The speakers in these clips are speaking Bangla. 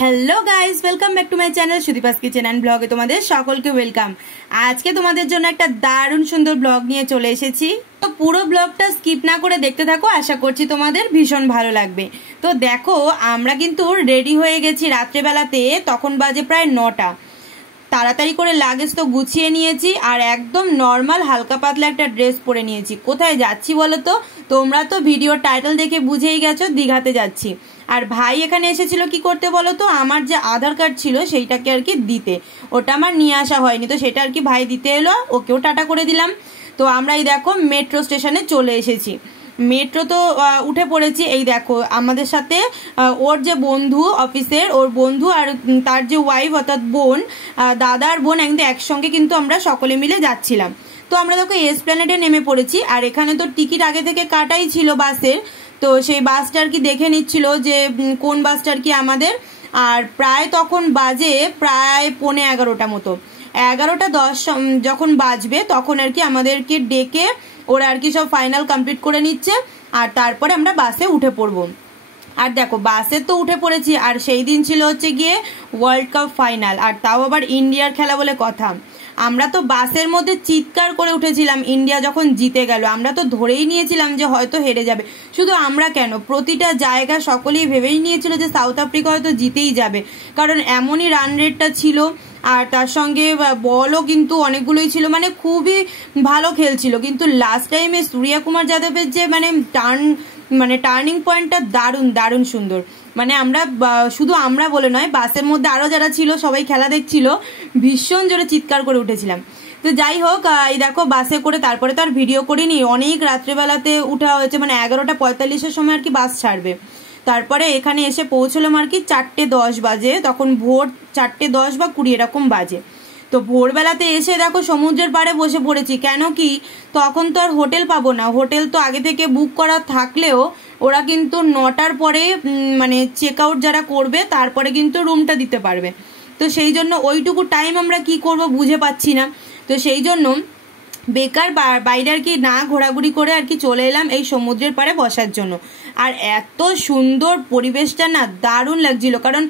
Hello guys, welcome back to my channel Sudipa's kitchen and ব্লগে তোমাদের সকলকে ওয়েলকাম। আজকে তোমাদের জন্য একটা দারুণ সুন্দর ব্লগ নিয়ে চলে এসেছি। তো পুরো ব্লগটা স্কিপ না করে দেখতে থাকো, আশা করছি তোমাদের ভীষণ ভালো লাগবে। তো দেখো, আমরা কিন্তু রেডি হয়ে গেছি রাত্রেবেলাতে, তখন বাজে প্রায় 9টা। তাড়াতাড়ি করে লাগেজ তো গুছিয়ে নিয়েছি আর একদম নর্মাল হালকা পাতলা একটা ড্রেস পরে নিয়েছি। কোথায় যাচ্ছি বলো তো? তোমরা তো ভিডিও টাইটেল দেখে বুঝেই গেছো, দীঘাতে যাচ্ছি। আর ভাই এখানে এসেছিল কি করতে বলো তো, আমার যে আধার কার্ড ছিল সেইটাকে আর কি দিতে। ওটা আমার নিয়ে আসা হয়নি, তো সেটা আর কি ভাই দিতে এলো, ওকেও টাটা করে দিলাম। তো আমরা এই দেখো মেট্রো স্টেশনে চলে এসেছি। মেট্রো তো উঠে পড়েছি। এই দেখো আমাদের সাথে ওর যে বন্ধু অফিসের, ওর বন্ধু আর তার যে ওয়াইফ অর্থাৎ বোন, দাদা আর বোন একসঙ্গে কিন্তু আমরা সকলে মিলে যাচ্ছিলাম। তো আমরা দেখো এসপ্ল্যানেডে নেমে পড়েছি। আর এখানে তো টিকিট আগে থেকে কাটাই ছিল বাসের, তো সেই বাসটা আর কি দেখে নিচ্ছিল যে কোন বাসটা আর কি আমাদের। আর প্রায় তখন বাজে প্রায় 11:15 মতো, 11:10 যখন বাজবে তখন আর কি আমাদেরকে ডেকে ওরা আর কি সব ফাইনাল কমপ্লিট করে নিচ্ছে। আর তারপরে আমরা বাসে উঠে পড়বো। আর দেখো বাসে তো উঠে পড়েছি, আর সেই দিন ছিল হচ্ছে গিয়ে ওয়ার্ল্ড কাপ ফাইনাল, আর তাও আবার ইন্ডিয়ার খেলা বলে কথা। আমরা তো বাসের মধ্যে চিৎকার করে উঠেছিলাম ইন্ডিয়া যখন জিতে গেল। আমরা তো ধরেই নিয়েছিলাম যে হয়তো হেরে যাবে। শুধু আমরা কেন, প্রতিটা জায়গা সকলেই ভেবেই নিয়েছিল যে সাউথ আফ্রিকা হয়তো জিতেই যাবে, কারণ এমনই রান রেটটা ছিল। আর তার সঙ্গে বলও কিন্তু অনেকগুলোই ছিল, মানে খুবই ভালো খেলছিল। কিন্তু লাস্ট টাইমে সূর্য কুমার যাদবের যে টার্নিং পয়েন্টটা দারুণ দারুণ সুন্দর। মানে আমরা শুধু আমরা বলে নয়, বাসের মধ্যে আরও যারা ছিল সবাই খেলা দেখছিল, ভীষণ জোরে চিৎকার করে উঠেছিলাম। তো যাই হোক, এই দেখো বাসে করে তারপরে তো আর ভিডিও করিনি, অনেক রাত্রেবেলাতে উঠা হয়েছে, মানে 11:45 সময় আর কি বাস ছাড়বে। তারপরে এখানে এসে পৌঁছলাম আর কি 4:10 বাজে, তখন ভোর 4:10 বা 20 এরকম বাজে। তো ভোরবেলাতে এসে দেখো সমুদ্রের পাড়ে বসে পড়েছি। কেন কি, তখন তো আর হোটেল পাবো না। হোটেল তো আগে থেকে বুক করা থাকলেও ওরা কিন্তু 9টার পরে মানে চেক আউট যারা করবে তারপরে কিন্তু রুমটা দিতে পারবে। তো সেই জন্য ওইটুকু টাইম আমরা কি করব বুঝে পাচ্ছি না। তো সেই জন্য বেকার বাইরে আর কি না ঘোরাঘুরি করে আর কি চলে এলাম এই সমুদ্রের পাড়ে বসার জন্য। আর এত সুন্দর পরিবেশটা না, দারুণ লাগছিল। কারণ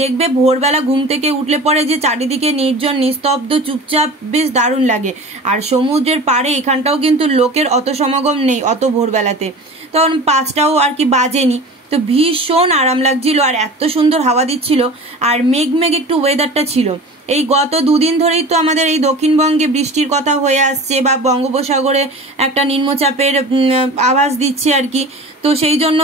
দেখবে ভোরবেলা ঘুম থেকে উঠলে পরে যে চারিদিকে নির্জন নিস্তব্ধ চুপচাপ, বেশ দারুণ লাগে। আর সমুদ্রের পাড়ে এখানটাও কিন্তু লোকের অত সমাগম নেই অত ভোরবেলাতে, তখন 5টাও আর কি বাজেনি। তো ভীষণ আরাম লাগছিল, আর এত সুন্দর হাওয়া দিচ্ছিল, আর মেঘ একটু ওয়েদারটা ছিল। এই গত 2 দিন ধরেই তো আমাদের এই দক্ষিণবঙ্গে বৃষ্টির কথা হয়ে আসছে, বা বঙ্গোপসাগরে একটা নিম্নচাপের আভাস দিচ্ছে আর কি। তো সেই জন্য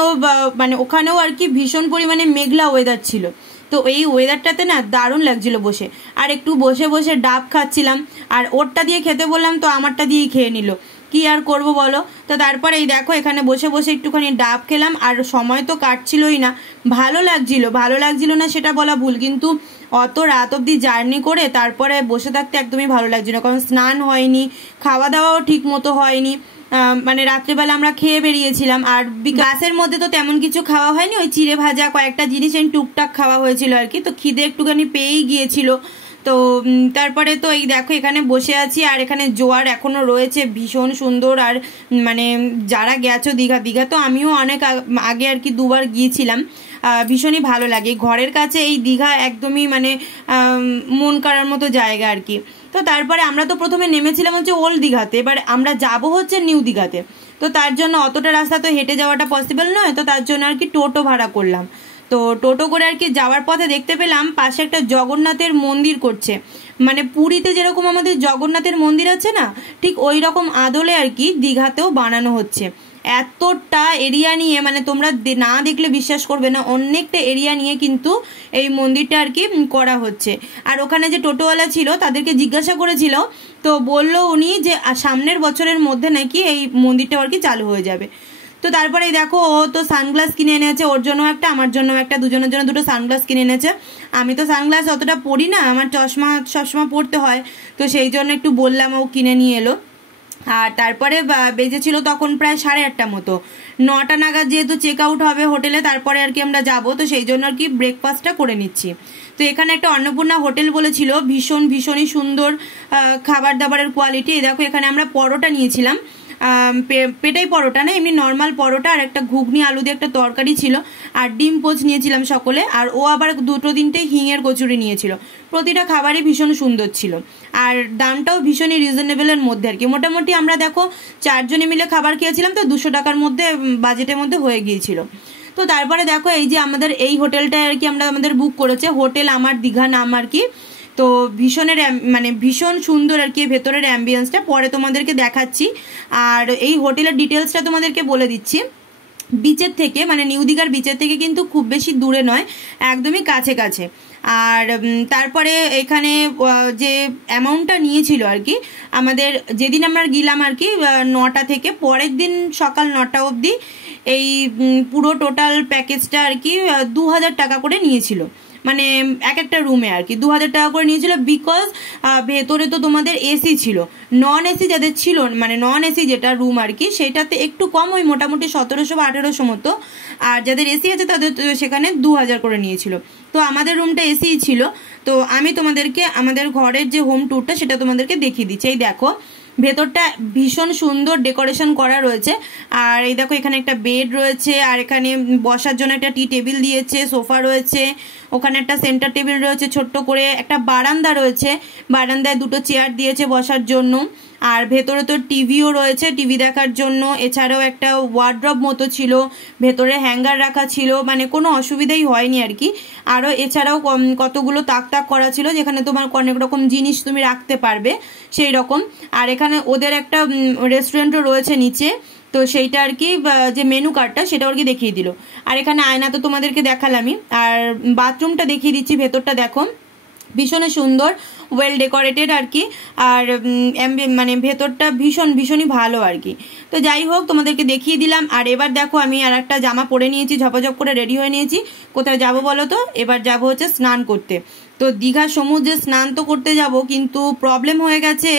মানে ওখানেও আর কি ভীষণ পরিমাণে মেঘলা ওয়েদার ছিল। তো এই ওয়েদারটাতে না দারুণ লাগছিল বসে। আর একটু বসে বসে ডাব খাচ্ছিলাম, আর ওরটা দিয়ে খেতে বললাম তো আমারটা দিয়েই খেয়ে নিল, কি আর করব বলো। তো তারপরে এই দেখো এখানে বসে বসে একটুখানি ডাব খেলাম, আর সময় তো কাটছিলই না। ভালো লাগছিল না সেটা বলা ভুল, কিন্তু অত রাত অবধি জার্নি করে তারপরে বসে থাকতে একদমই ভালো লাগছিল না, কারণ স্নান হয়নি, খাওয়া দাওয়াও ঠিক মতো হয়নি। মানে রাত্রিবেলা আমরা খেয়ে বেরিয়েছিলাম, আর বাসের মধ্যে তো তেমন কিছু খাওয়া হয়নি, ওই চিড়ে ভাজা কয়েকটা জিনিস টুকটাক খাওয়া হয়েছিল আর কি। তো খিদে একটুখানি পেয়েই গিয়েছিল। তো তারপরে তো এই দেখো এখানে বসে আছি, আর এখানে জোয়ার এখনো রয়েছে, ভীষণ সুন্দর। আর মানে যারা গেছো দীঘা তো আমিও অনেক আগে আর কি 2বার গিয়েছিলাম, ভীষণই ভালো লাগে। ঘরের কাছে এই দীঘা একদমই মানে মন করার মতো জায়গা আর কি। তো তারপরে আমরা তো প্রথমে নেমেছিলাম হচ্ছে ওল্ড দীঘাতে, এবার আমরা যাব হচ্ছে নিউ দীঘাতে। তো তার জন্য অতটা রাস্তা তো হেঁটে যাওয়াটা পসিবল নয়, তো তার জন্য আর কি টোটো ভাড়া করলাম। তো টোটো করে আর কি যাওয়ার পথে দেখতে পেলাম পাশে একটা জগন্নাথের মন্দির করছে। মানে পুরীতে যেরকম আমাদের জগন্নাথের মন্দির আছে না, ঠিক ওই রকম আদলে আর কি দীঘাতেও বানানো হচ্ছে। এতটা এরিয়া নিয়ে, মানে তোমরা না দেখলে বিশ্বাস করবে না, অনেকটা এরিয়া নিয়ে কিন্তু এই মন্দিরটা আর কি করা হচ্ছে। আর ওখানে যে টোটোওয়ালা ছিল তাদেরকে জিজ্ঞাসা করেছিল, তো বললো উনি যে সামনের বছরের মধ্যে নাকি এই মন্দিরটা আর কি চালু হয়ে যাবে। তো তারপরে দেখো ও তো সানগ্লাস কিনে এনেছে, ওর জন্য একটা আমার জন্য একটা, দুজনের জন্য 2টো সানগ্লাস কিনে এনেছে। আমি তো সানগ্লাস অতটা পরি না, আমার চশমা সবসময় পরতে হয়, তো সেই জন্য একটু বললাম, ও কিনে নিয়ে এলো। আর তারপরে বেজেছিল তখন প্রায় 8:30 মতো। 9টা নাগাদ যেহেতু চেক আউট হবে হোটেলে, তারপরে আর কি আমরা যাবো, তো সেই জন্য আর কি ব্রেকফাস্টটা করে নিচ্ছি। তো এখানে একটা অন্নপূর্ণা হোটেল বলেছিল, ভীষণই সুন্দর খাবার দাবারের কোয়ালিটি। দেখো এখানে আমরা পরোটা নিয়েছিলাম, পেটাই পরোটা না, এমনি নর্মাল পরোটা আর একটা ঘুগনি আলু দিয়ে একটা তরকারি ছিল, আর ডিম পোচ নিয়েছিলাম সকলে, আর ও আবার 2-3টে হিঙের কচুরি নিয়েছিল। প্রতিটা খাবারই ভীষণ সুন্দর ছিল, আর দামটাও ভীষণই রিজনেবলের মধ্যে আর কি। মোটামুটি আমরা দেখো 4 জনে মিলে খাবার খেয়েছিলাম, তো 200 টাকার মধ্যে বাজেটের মধ্যে হয়ে গিয়েছিল। তো তারপরে দেখো এই যে আমাদের এই হোটেলটা আর কি আমাদের বুক করেছে, হোটেল আমার দীঘা নাম আর কি। তো ভীষণ সুন্দর আর কি ভেতরের অ্যাম্বিয়েন্সটা, পরে তোমাদেরকে দেখাচ্ছি। আর এই হোটেলের ডিটেলসটা তোমাদেরকে বলে দিচ্ছি। বিচের থেকে নিউ দীঘার বিচের থেকে কিন্তু খুব বেশি দূরে নয়, একদমই কাছে কাছে। আর তারপরে এখানে যে অ্যামাউন্টটা নিয়েছিল আর কি, আমাদের যেদিন আমরা গেলাম আর কি 9টা থেকে পরের দিন সকাল 9টা অবধি এই পুরো টোটাল প্যাকেজটা আর কি 2000 টাকা করে নিয়েছিল, এক একটা রুমে আর কি 2000 টাকা করে নিয়েছিল। বিকজ ভেতরে তো তোমাদের এসি ছিল, নন এসি যাদের ছিল নন এসি যেটা রুম আর কি সেটাতে একটু কম, ওই মোটামুটি 1700 বা 1800 মতো, আর যাদের এসি আছে তাদের সেখানে 2000 করে নিয়েছিল। তো আমাদের রুমটা এসি ছিল। তো আমি তোমাদেরকে আমাদের ঘরের যে হোম ট্যুরটা সেটা তোমাদেরকে দেখিয়ে দিচ্ছি। এই দেখো ভেতরটা ভীষণ সুন্দর ডেকোরেশন করা রয়েছে, আর এই দেখো এখানে একটা বেড রয়েছে, আর এখানে বসার জন্য একটা টি টেবিল দিয়েছে, সোফা রয়েছে, ওখানে একটা সেন্টার টেবিল রয়েছে ছোট্ট করে, একটা বারান্দা রয়েছে, বারান্দায় 2টো চেয়ার দিয়েছে বসার জন্য, আর ভেতরে তো টিভিও রয়েছে টিভি দেখার জন্য। এছাড়াও একটা ওয়ার্ড্রব মতো ছিল, ভেতরে হ্যাঙ্গার রাখা ছিল, কোনো অসুবিধাই হয়নি আর কি। আরও এছাড়াও কতগুলো তাক তাক করা ছিল যেখানে তোমার অনেক রকম জিনিস তুমি রাখতে পারবে সেই রকম। আর এখানে ওদের একটা রেস্টুরেন্টও রয়েছে নিচে, তো সেইটা আর কি যে মেনু কার্ডটা সেটা আর কি দেখিয়ে দিল। আর এখানে আয়না তো তোমাদেরকে দেখালামই, আর বাথরুমটা দেখিয়ে দিচ্ছি। ভেতরটা দেখো ভীষণ সুন্দর, ওয়েল ডেকোরেটেড আর কি, আর ভেতরটা ভীষণই ভালো আর কি। তো যাই হোক তোমাদেরকে দেখিয়ে দিলাম। আর এবার দেখো আমি আর একটা জামা পরে নিয়েছি, ঝপাঝপ করে রেডি হয়ে নিয়েছি। কোথায় যাব বলো তো? এবার যাব হচ্ছে স্নান করতে। তো দীঘা সমুদ্রে স্নান তো করতে যাব, কিন্তু প্রবলেম হয়ে গেছে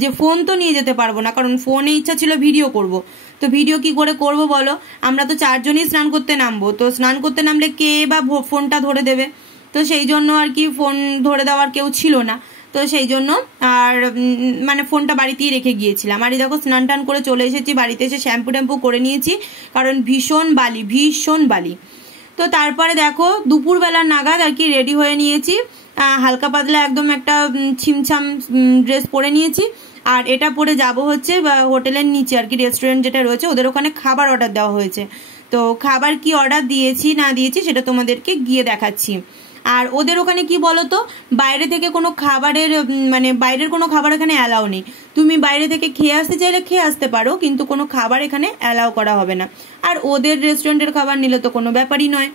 যে ফোন তো নিয়ে যেতে পারবো না, কারণ ফোনে ইচ্ছা ছিল ভিডিও করব। তো ভিডিও কি করে করব বলো? আমরা তো 4 জনই স্নান করতে নামবো, তো স্নান করতে নামলে কে বা ফোনটা ধরে দেবে? তো সেই জন্য আর কি ফোন ধরে দেওয়ার কেউ ছিল না, তো সেই জন্য আর ফোনটা বাড়িতেই রেখে গিয়েছিলাম। আর এই দেখো স্নান টান করে চলে এসেছি বাড়িতে, এসে শ্যাম্পু ট্যাম্পু করে নিয়েছি, কারণ ভীষণ বালি। তো তারপরে দেখো দুপুরবেলা নাগাদ আর কি রেডি হয়ে নিয়েছি, হালকা পাতলা একদম একটা ছিমছাম ড্রেস পরে নিয়েছি। আর এটা পরে যাব হচ্ছে হোটেলের নিচে আর কি, রেস্টুরেন্ট যেটা রয়েছে ওদের ওখানে খাবার অর্ডার দেওয়া হয়েছে। তো খাবার কি অর্ডার দিয়েছি না দিয়েছি সেটা তোমাদেরকে গিয়ে দেখাচ্ছি। আর ওদের ওখানে কি বলতো, বাইরে থেকে কোনো খাবারের বাইরের কোনো খাবার এখানে অ্যালাউ নেই। তুমি বাইরে থেকে খেয়ে আসতে চাইলে খেয়ে আসতে পারো, কিন্তু কোনো খাবার এখানে অ্যালাউ করা হবে না। আর ওদের রেস্টুরেন্টের খাবার নিলে তো কোনো ব্যাপারই নয়।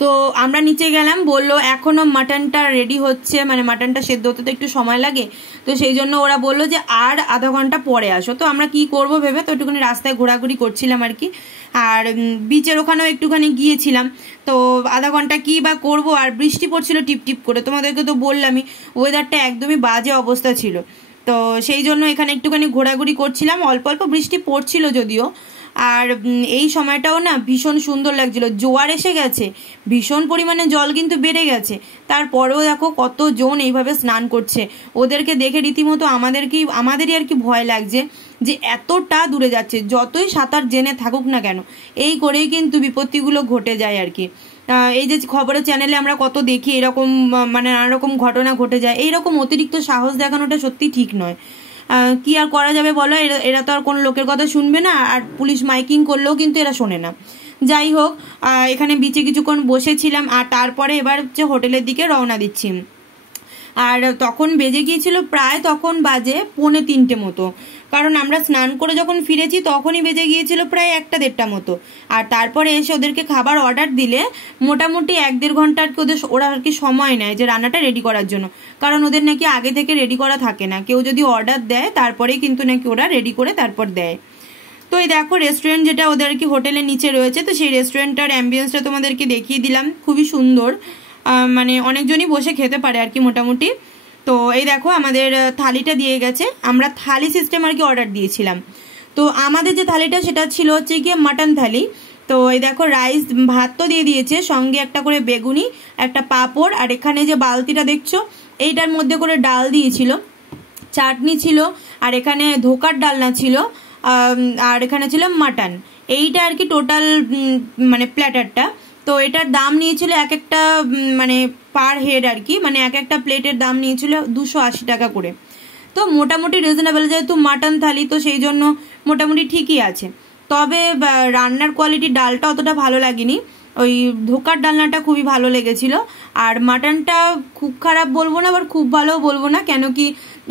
তো আমরা নিচে গেলাম, বললো এখনো মাটনটা রেডি হচ্ছে, মাটনটা সেদ্ধ হতে তো একটু সময় লাগে, তো সেই জন্য ওরা বললো যে আর আধা ঘন্টা পরে আসো। তো আমরা কি করব ভেবে তো একটুখানি রাস্তায় ঘোরাঘুরি করছিলাম আর কি, আর বিচের ওখানেও একটুখানি গিয়েছিলাম। তো আধা ঘন্টা কি বা করবো, আর বৃষ্টি পড়ছিল টিপ করে, তোমাদেরকে তো বললামই ওয়েদারটা একদমই বাজে অবস্থা ছিল। তো সেই জন্য এখানে একটুখানি ঘোরাঘুরি করছিলাম, অল্প অল্প বৃষ্টি পড়ছিল যদিও। আর এই সময়টাও না ভীষণ সুন্দর লাগছিল, জোয়ার এসে গেছে, ভীষণ পরিমাণে জল কিন্তু বেড়ে গেছে। তারপরেও দেখো কতজন এইভাবে স্নান করছে, ওদেরকে দেখে রীতিমতো আমাদেরই আর কি ভয় লাগছে যে এতটা দূরে যাচ্ছে, যতই সাঁতার জেনে থাকুক না কেন এই করেই কিন্তু বিপত্তিগুলো ঘটে যায় আর কি। এই যে খবরের চ্যানেলে আমরা কত দেখি এরকম নানা রকম ঘটনা ঘটে যায়, এইরকম অতিরিক্ত সাহস দেখানোটা সত্যি ঠিক নয়। কি আর করা যাবে বলো, এরা তো আর কোনো লোকের কথা শুনবে না, আর পুলিশ মাইকিং করলেও কিন্তু এরা শোনে না। যাই হোক এখানে বিচে কিছুক্ষণ বসেছিলাম, আর তারপরে এবার হচ্ছে হোটেলের দিকে রওনা দিচ্ছি। আর তখন বেজে গিয়েছিল প্রায়, তখন বাজে 2:45 মতো, কারণ আমরা স্নান করে যখন ফিরেছি তখনই বেজে গিয়েছিল প্রায় 1-1:30 মতো। আর তারপরে এসে ওদেরকে খাবার অর্ডার দিলে মোটামুটি 1-1.5 ঘন্টা আর কি ওরা আর কি সময় নেয় যে রান্নাটা রেডি করার জন্য, কারণ ওদের নাকি আগে থেকে রেডি করা থাকে না, কেউ যদি অর্ডার দেয় তারপরেই কিন্তু নাকি ওরা রেডি করে তারপর দেয়। তো এই দেখো রেস্টুরেন্ট যেটা ওদের আর কি হোটেলের নিচে রয়েছে, তো সেই রেস্টুরেন্টটার অ্যাম্বিয়েন্সটা তোমাদেরকে দেখিয়ে দিলাম, খুবই সুন্দর, অনেকজনই বসে খেতে পারে আর কি মোটামুটি। তো এই দেখো আমাদের থালিটা দিয়ে গেছে, আমরা থালি সিস্টেম আর কি অর্ডার দিয়েছিলাম। তো আমাদের যে থালিটা সেটা ছিল হচ্ছে গিয়ে মাটন থালি। তো এই দেখো রাইস ভাত তো দিয়ে দিয়েছে, সঙ্গে একটা করে বেগুনি, একটা পাঁপড়, আর এখানে যে বালতিটা দেখছো এইটার মধ্যে করে ডাল দিয়েছিল, চাটনি ছিল, আর এখানে ধোকার ডালনা ছিল, আর এখানে ছিল মাটন। এইটা আর কি টোটাল মানে প্ল্যাটারটা। তো এটার দাম নিয়েছিল এক একটা মানে পার হেড আর কি, মানে এক একটা প্লেটের দাম নিয়েছিল 280 টাকা করে। তো মোটামুটি রিজনেবল, যেহেতু মাটন থালি তো সেই জন্য মোটামুটি ঠিকই আছে। তবে রান্নার কোয়ালিটি, ডালটা অতটা ভালো লাগেনি, ওই ধোকার ডালনাটা খুবই ভালো লেগেছিল। আর মাটনটা খুব খারাপ বলবো না, আবার খুব ভালোও বলবো না, কেন কি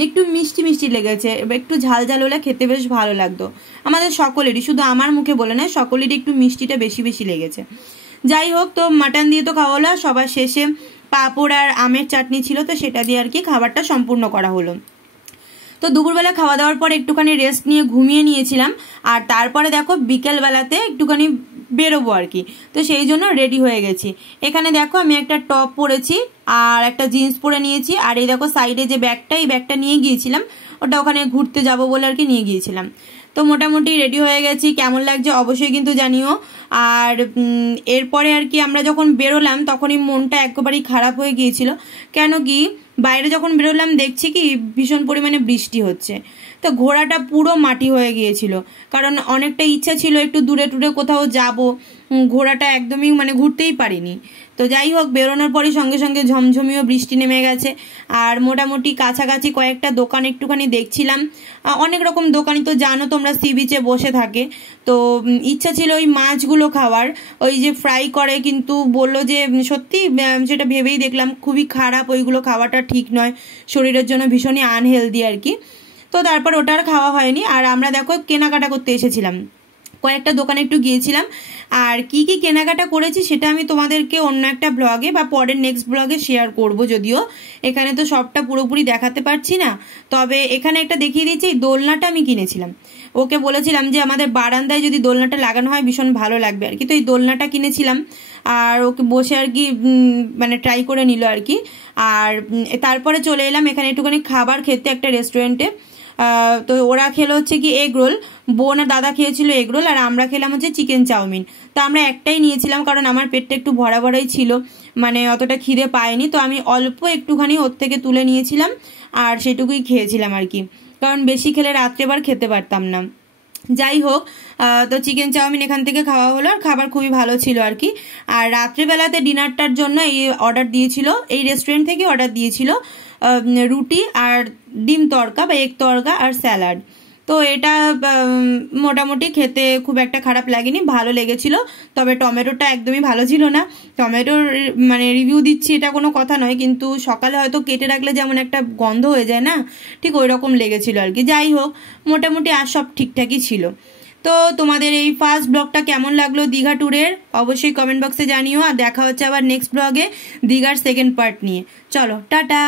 একটু মিষ্টি মিষ্টি লেগেছে, একটু ঝাল ঝাল হলে খেতে বেশ ভালো লাগতো আমাদের সকলেরই, শুধু আমার মুখে বলে না, সকলেরই একটু মিষ্টিটা বেশি বেশি লেগেছে। যাই হোক, তো মাটন দিয়ে তো খাওয়া হলো, সবার শেষে পাঁপড় আর আমের চাটনি ছিল, তো সেটা দিয়ে আর কি খাবারটা সম্পূর্ণ করা হলো। তো দুপুরবেলা খাওয়া দাওয়ার পর একটুখানি রেস্ট নিয়ে ঘুমিয়ে নিয়েছিলাম, আর তারপরে দেখো বিকেলবেলাতে একটুখানি বেরোবো আর কি, তো সেই জন্য রেডি হয়ে গেছি। এখানে দেখো আমি একটা টপ পরেছি আর একটা জিন্স পরে নিয়েছি, আর এই দেখো সাইডে যে ব্যাগটা, এই ব্যাগটা নিয়ে গিয়েছিলাম, ওটা ওখানে ঘুরতে যাব বলে আর কি নিয়ে গিয়েছিলাম। তো মোটামুটি রেডি হয়ে গেছি, কেমন লাগছে অবশ্যই কিন্তু জানিও। আর এরপরে আর কি আমরা যখন বেরোলাম তখনই মনটা একেবারেই খারাপ হয়ে গিয়েছিল, কেন কি বাইরে যখন বেরোলাম দেখছি কি ভীষণ পরিমাণে বৃষ্টি হচ্ছে, তো ঘোড়াটা পুরো মাটি হয়ে গিয়েছিল, কারণ অনেকটা ইচ্ছা ছিল একটু দূরে টুরে কোথাও যাব, ঘোড়াটা একদমই মানে ঘুরতেই পারিনি। তো যাই হোক, বেরোনোর পরই সঙ্গে সঙ্গে ঝমঝমিও বৃষ্টি নেমে গেছে। আর মোটামুটি কাছাকাছি কয়েকটা দোকান একটুখানি দেখছিলাম, অনেক রকম দোকানই তো জানো তোমরা সি বিচে বসে থাকে, তো ইচ্ছা ছিল ওই মাছগুলো খাওয়ার, ওই যে ফ্রাই করে, কিন্তু বললো যে সত্যি সেটা ভেবেই দেখলাম খুবই খারাপ, ওইগুলো খাওয়াটা ঠিক নয়, শরীরের জন্য ভীষণই আনহেলদি আর কি। তো তারপর ওটা আর খাওয়া হয়নি। আর আমরা দেখো কেনাকাটা করতে এসেছিলাম, কয়েকটা দোকানে একটু গিয়েছিলাম, আর কি কি কেনাকাটা করেছি সেটা আমি তোমাদেরকে অন্য একটা ব্লগে বা পরের নেক্সট ব্লগে শেয়ার করব, যদিও এখানে তো সবটা পুরোপুরি দেখাতে পারছি না। তবে এখানে একটা দেখিয়ে দিচ্ছি, দোলনাটা আমি কিনেছিলাম, ওকে বলেছিলাম যে আমাদের বারান্দায় যদি দোলনাটা লাগানো হয় ভীষণ ভালো লাগবে আর কি, তো এই দোলনাটা কিনেছিলাম, আর ওকে বসে আর কি মানে ট্রাই করে নিল আর কি। আর তারপরে চলে এলাম এখানে একটুখানি খাবার খেতে একটা রেস্টুরেন্টে। তো ওরা খেলো হচ্ছে কি এগ রোল, বোন আর দাদা খেয়েছিল এগ রোল, আর আমরা খেলাম হচ্ছে চিকেন চাউমিন। তো আমরা একটাই নিয়েছিলাম, কারণ আমার পেটটা একটু ভরা ভরাই ছিল, মানে অতটা খিদে পায়নি, তো আমি অল্প একটুখানি ওর থেকে তুলে নিয়েছিলাম আর সেটুকুই খেয়েছিলাম আর কি, কারণ বেশি খেলে রাত্রেবার খেতে পারতাম না। যাই হোক, তো চিকেন চাউমিন এখান থেকে খাওয়া হলো, আর খাবার খুবই ভালো ছিল আর কি। আর রাত্রেবেলাতে ডিনারটার জন্য এই অর্ডার দিয়েছিল, এই রেস্টুরেন্ট থেকে অর্ডার দিয়েছিল রুটি আর ডিম তড়কা বা এগ তড়কা আর স্যালাড। তো এটা মোটামুটি খেতে খুব একটা খারাপ লাগেনি, ভালো লেগেছিল। তবে টমেটোটা একদমই ভালো ছিল না, টমেটোর মানে রিভিউ দিচ্ছি এটা কোনো কথা নয়, কিন্তু সকালে হয়তো কেটে রাখলে যেমন একটা গন্ধ হয়ে যায় না, ঠিক ওই রকম লেগেছিল আর কি। যাই হোক, মোটামুটি আর সব ঠিকঠাকই ছিল। তো তোমাদের এই ফার্স্ট ব্লগটা কেমন লাগলো দীঘা ট্যুরের অবশ্যই কমেন্ট বক্সে জানিও, আর দেখা হচ্ছে আবার নেক্সট ব্লগে দীঘার সেকেন্ড পার্ট নিয়ে। চলো টাটা।